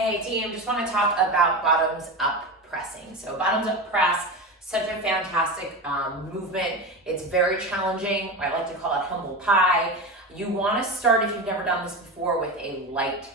Hey team, just want to talk about bottoms up pressing. So bottoms up press, such a fantastic movement. It's very challenging. I like to call it humble pie. You want to start, if you've never done this before, with a light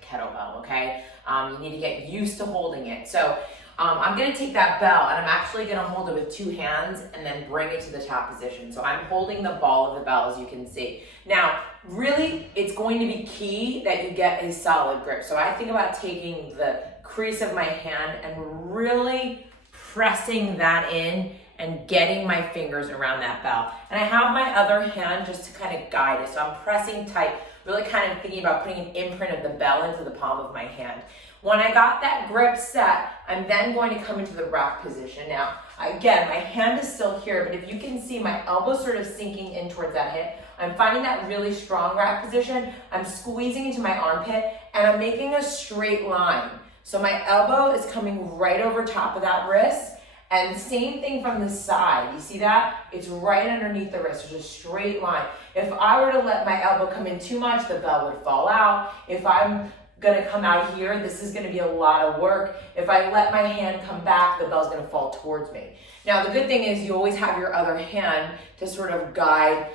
kettlebell, okay? You need to get used to holding it. So I'm gonna take that bell and I'm actually gonna hold it with two hands and then bring it to the top position. So I'm holding the ball of the bell, as you can see. Now, really, it's going to be key that you get a solid grip. So I think about taking the crease of my hand and really pressing that in and getting my fingers around that bell. And I have my other hand just to kind of guide it. So I'm pressing tight, really kind of thinking about putting an imprint of the bell into the palm of my hand. When I got that grip set, I'm then going to come into the rack position. Now, again, my hand is still here, but if you can see my elbow sort of sinking in towards that hip, I'm finding that really strong rack position. I'm squeezing into my armpit and I'm making a straight line. So my elbow is coming right over top of that wrist. And same thing from the side. You see that? It's right underneath the wrist. There's a straight line. If I were to let my elbow come in too much, the bell would fall out. If I'm gonna come out here, this is gonna be a lot of work. If I let my hand come back, the bell's gonna fall towards me. Now, the good thing is you always have your other hand to sort of guide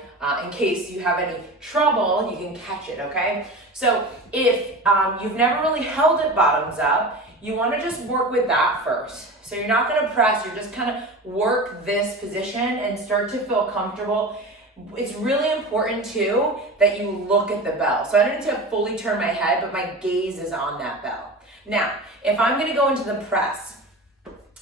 in case you have any trouble, you can catch it, okay? So if you've never really held it bottoms up, you wanna just work with that first. So you're not gonna press, you're just kind of work this position and start to feel comfortable. It's really important too that you look at the bell. So I don't need to fully turn my head, but my gaze is on that bell. Now, if I'm gonna go into the press,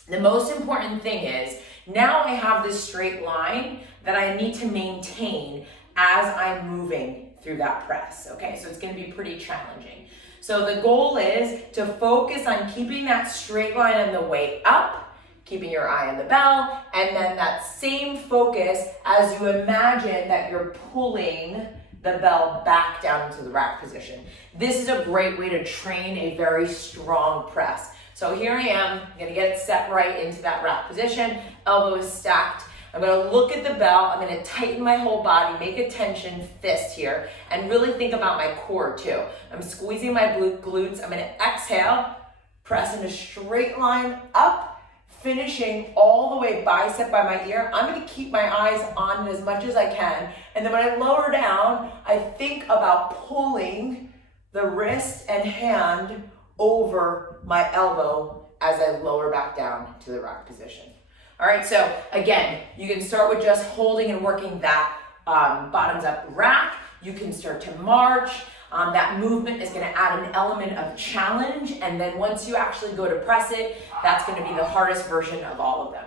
the most important thing is now I have this straight line that I need to maintain as I'm moving through that press, okay? So it's gonna be pretty challenging. So the goal is to focus on keeping that straight line on the way up, keeping your eye on the bell, and then that same focus as you imagine that you're pulling the bell back down into the rack position. This is a great way to train a very strong press. So here I am, I'm gonna get it set right into that rack position, elbow is stacked. I'm gonna look at the bell, I'm gonna tighten my whole body, make a tension fist here, and really think about my core too. I'm squeezing my glutes, I'm gonna exhale, press in a straight line up, finishing all the way bicep by my ear. I'm gonna keep my eyes on it as much as I can. And then when I lower down, I think about pulling the wrist and hand over my elbow as I lower back down to the rack position. All right, so again, you can start with just holding and working that bottoms up rack. You can start to march. That movement is gonna add an element of challenge, and then once you actually go to press it, that's gonna be the hardest version of all of them.